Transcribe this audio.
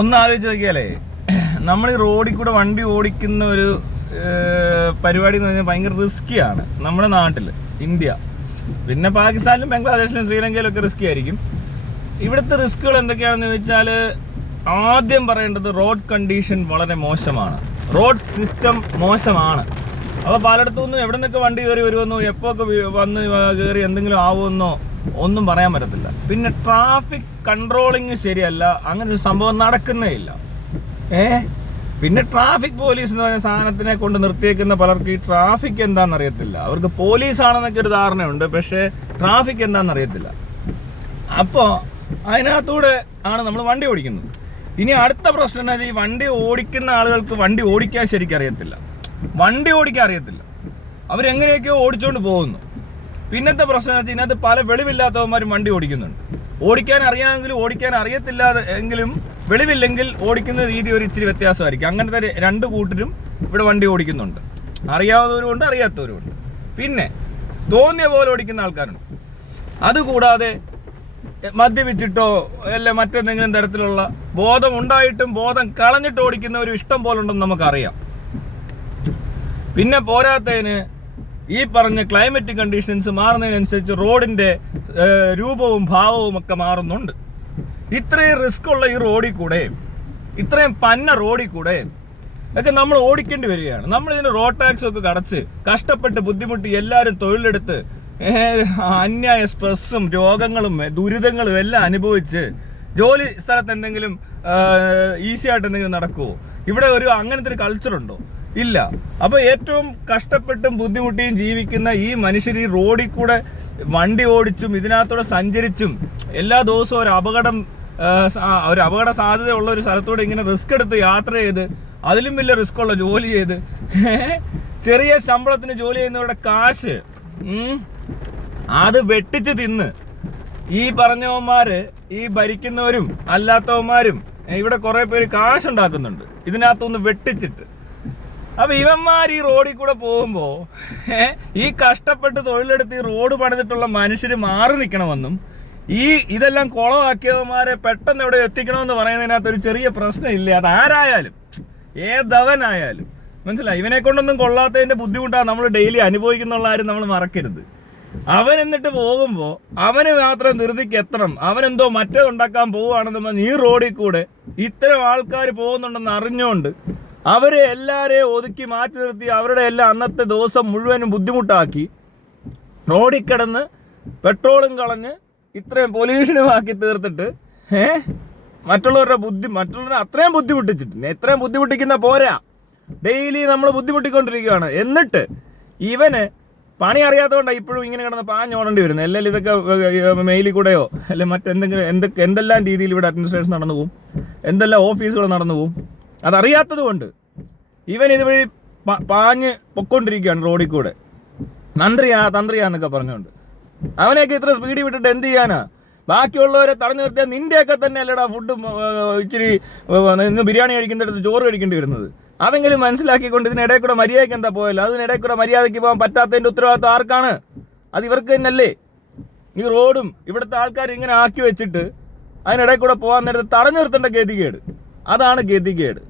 ഒന്ന് ആലോചിച്ച് നോക്കിയാലേ, നമ്മൾ ഈ റോഡിൽ കൂടെ വണ്ടി ഓടിക്കുന്ന ഒരു പരിപാടി എന്ന് പറഞ്ഞാൽ ഭയങ്കര റിസ്ക്കിയാണ്. നമ്മുടെ നാട്ടിൽ, ഇന്ത്യ, പിന്നെ പാകിസ്ഥാനിലും ബംഗ്ലാദേശിലും ശ്രീലങ്കയിലും ഒക്കെ റിസ്കി ആയിരിക്കും. ഇവിടുത്തെ റിസ്കുകൾ എന്തൊക്കെയാണെന്ന് ചോദിച്ചാൽ, ആദ്യം പറയേണ്ടത് റോഡ് കണ്ടീഷൻ വളരെ മോശമാണ്, റോഡ് സിസ്റ്റം മോശമാണ്. അപ്പോൾ പലയിടത്തുനിന്നും എവിടെ നിന്നൊക്കെ വണ്ടി കയറി വരുമെന്നോ എപ്പോൾ ഒക്കെ വന്ന് കയറി എന്തെങ്കിലും ആവുമെന്നോ ഒന്നും പറയാൻ പറ്റത്തില്ല. പിന്നെ ട്രാഫിക് കൺട്രോളിങ് ശരിയല്ല, അങ്ങനെ ഒരു സംഭവം നടക്കുന്നേ ഇല്ല. പിന്നെ ട്രാഫിക് പോലീസ് എന്ന് പറയുന്ന സാധനത്തിനെ കൊണ്ട് നിർത്തിയേക്കുന്ന പലർക്കും ഈ ട്രാഫിക് എന്താണെന്ന് അറിയത്തില്ല. അവർക്ക് പോലീസാണെന്നൊക്കെ ഒരു ധാരണയുണ്ട്, പക്ഷേ ട്രാഫിക് എന്താണെന്ന് അറിയത്തില്ല. അപ്പോൾ അതിനകത്തൂടെ ആണ് നമ്മൾ വണ്ടി ഓടിക്കുന്നത്. ഇനി അടുത്ത പ്രശ്നം എന്താ, ഈ വണ്ടി ഓടിക്കുന്ന ആളുകൾക്ക് വണ്ടി ഓടിക്കാൻ ശരിക്കും അറിയത്തില്ല, വണ്ടി ഓടിക്കാൻ അറിയത്തില്ല, അവരെങ്ങനെയൊക്കെയോ ഓടിച്ചുകൊണ്ട് പോകുന്നു. പിന്നത്തെ പ്രശ്നം എന്ന് വെച്ചാൽ ഇതിനകത്ത് പല വെളിവില്ലാത്തവന്മാരും വണ്ടി ഓടിക്കുന്നുണ്ട്. ഓടിക്കാൻ അറിയാമെങ്കിലും ഓടിക്കാൻ അറിയത്തില്ല എങ്കിലും വെളിവില്ലെങ്കിൽ ഓടിക്കുന്ന രീതി ഒരു ഇച്ചിരി വ്യത്യാസമായിരിക്കും. അങ്ങനത്തെ രണ്ട് കൂട്ടരും ഇവിടെ വണ്ടി ഓടിക്കുന്നുണ്ട്, അറിയാവുന്നവരുമുണ്ട് അറിയാത്തവരുമുണ്ട്. പിന്നെ തോന്നിയ പോലെ ഓടിക്കുന്ന ആൾക്കാരുണ്ട്. അതുകൂടാതെ മദ്യപിച്ചിട്ടോ അല്ലെ മറ്റെന്തെങ്കിലും തരത്തിലുള്ള ബോധം ഉണ്ടായിട്ടും ബോധം കളഞ്ഞിട്ട് ഓടിക്കുന്നവരും ഇഷ്ടം പോലെ ഉണ്ടെന്ന് നമുക്കറിയാം. പിന്നെ പോരാത്തതിന് ഈ പറഞ്ഞ ക്ലൈമറ്റിക് കണ്ടീഷൻസ് മാറുന്നതിനനുസരിച്ച് റോഡിന്റെ രൂപവും ഭാവവും ഒക്കെ മാറുന്നുണ്ട്. ഇത്രയും റിസ്ക് ഉള്ള ഈ റോഡിൽ കൂടെ, ഇത്രയും പന്ന റോഡിൽ കൂടെ ഒക്കെ നമ്മൾ ഓടിക്കേണ്ടി വരികയാണ്. നമ്മൾ ഇതിന് റോഡ് ടാക്സ് ഒക്കെ കടച്ച് കഷ്ടപ്പെട്ട് ബുദ്ധിമുട്ടി എല്ലാവരും തൊഴിലെടുത്ത് അന്യായ സ്ട്രെസ്സും രോഗങ്ങളും ദുരിതങ്ങളും എല്ലാം അനുഭവിച്ച് ജോലി സ്ഥലത്ത് എന്തെങ്കിലും ഈസി ആയിട്ട് എന്തെങ്കിലും നടക്കുമോ? ഇവിടെ ഒരു അങ്ങനത്തെ ഒരു കൾച്ചറുണ്ടോ? ഇല്ല. അപ്പൊ ഏറ്റവും കഷ്ടപ്പെട്ടും ബുദ്ധിമുട്ടിയും ജീവിക്കുന്ന ഈ മനുഷ്യർ ഈ റോഡിൽ കൂടെ വണ്ടി ഓടിച്ചും ഇതിനകത്തൂടെ സഞ്ചരിച്ചും എല്ലാ ദിവസവും ഒരു അപകട സാധ്യതയുള്ള ഒരു സ്ഥലത്തൂടെ ഇങ്ങനെ റിസ്ക് എടുത്ത് യാത്ര ചെയ്ത് അതിലും വലിയ റിസ്ക് ഉള്ള ജോലി ചെയ്ത് ചെറിയ ശമ്പളത്തിന് ജോലി ചെയ്യുന്നവരുടെ കാശ് അത് വെട്ടിച്ച് തിന്ന് ഈ പറഞ്ഞവന്മാര്, ഈ ഭരിക്കുന്നവരും അല്ലാത്തവന്മാരും ഇവിടെ കുറെ പേര് കാശുണ്ടാക്കുന്നുണ്ട് ഇതിനകത്തൊന്ന് വെട്ടിച്ചിട്ട്. അപ്പൊ ഇവന്മാർ ഈ റോഡിൽ കൂടെ പോകുമ്പോ ഈ കഷ്ടപ്പെട്ട് തൊഴിലെടുത്ത് ഈ റോഡ് പണിതിട്ടുള്ള മനുഷ്യര് മാറി നിൽക്കണമെന്നും ഇതെല്ലാം കുളമാക്കിയവന്മാരെ പെട്ടെന്ന് എവിടെ എത്തിക്കണമെന്ന് പറയുന്നതിനകത്ത് ഒരു ചെറിയ പ്രശ്നമില്ല. അതാരായാലും ഏതവനായാലും മനസ്സിലായി. ഇവനെ കൊണ്ടൊന്നും കൊള്ളാത്തതിന്റെ ബുദ്ധിമുട്ടാണ് നമ്മൾ ഡെയിലി അനുഭവിക്കുന്നുള്ള കാര്യം നമ്മൾ മറക്കരുത്. അവൻ എന്നിട്ട് പോകുമ്പോ അവന് മാത്രം ധൃതിക്ക് എത്തണം, അവനെന്തോ മറ്റേതുണ്ടാക്കാൻ പോവുകയാണെന്ന് ഈ റോഡിൽ കൂടെ ഇത്തരം ആൾക്കാർ പോകുന്നുണ്ടെന്ന് അറിഞ്ഞുകൊണ്ട് അവരെ എല്ലാവരെയും ഒതുക്കി മാറ്റി നിർത്തി അവരുടെ എല്ലാം അന്നത്തെ ദിവസം മുഴുവനും ബുദ്ധിമുട്ടാക്കി റോഡിൽ കിടന്ന് പെട്രോളും കളഞ്ഞ് ഇത്രയും പൊല്യൂഷനുമാക്കി തീർത്തിട്ട് മറ്റുള്ളവരെ അത്രയും ബുദ്ധിമുട്ടിച്ചിട്ട്, ഇത്രയും ബുദ്ധിമുട്ടിക്കുന്ന പോരാ, ഡെയിലി നമ്മൾ ബുദ്ധിമുട്ടിക്കൊണ്ടിരിക്കുകയാണ്. എന്നിട്ട് ഇവന് പണി അറിയാത്തതുകൊണ്ടാണ് ഇപ്പോഴും ഇങ്ങനെ കിടന്ന് പാഞ്ഞോടേണ്ടി വരുന്നത്. അല്ലെങ്കിൽ ഇതൊക്കെ മെയിലിൽ കൂടെയോ അല്ലെങ്കിൽ എന്തെല്ലാം രീതിയിൽ ഇവിടെ അഡ്മിനിസ്ട്രേഷൻ നടന്നു പോകും, എന്തെല്ലാം ഓഫീസുകൾ നടന്നു പോകും, അതറിയാത്തത് കൊണ്ട് ഇവൻ ഇതുവഴി പാഞ്ഞ് പൊക്കൊണ്ടിരിക്കുകയാണ് റോഡിൽ കൂടെ. തന്ത്രിയാന്നൊക്കെ പറഞ്ഞുകൊണ്ട് അവനെയൊക്കെ ഇത്ര സ്പീഡിൽ വിട്ടിട്ട് എന്ത് ചെയ്യാനാ? ബാക്കിയുള്ളവരെ തടഞ്ഞു നിർത്തിയാൽ നിന്റെയൊക്കെ തന്നെ അല്ലടാ ഫുഡ് ഇച്ചിരി ഇന്ന് ബിരിയാണി കഴിക്കുന്നിടത്ത് ചോറ് കഴിക്കേണ്ടി വരുന്നത്. അതെങ്കിലും മനസ്സിലാക്കിക്കൊണ്ട് ഇതിനിടയിൽ കൂടെ മര്യാദയ്ക്ക് എന്താ പോയല്ലോ, അതിനിടയിൽ കൂടെ മര്യാദയ്ക്ക് പോകാൻ പറ്റാത്തതിൻ്റെ ഉത്തരവാദിത്വം ആർക്കാണ്? അത് ഇവർക്ക് തന്നെയല്ലേ. ഈ റോഡും ഇവിടുത്തെ ആൾക്കാർ ഇങ്ങനെ ആക്കി വെച്ചിട്ട് അതിനിടയിൽ കൂടെ പോകാൻ നേരത്തെ തടഞ്ഞു നിർത്തേണ്ട ഗതികേട്, അതാണ് ഗതികേട്.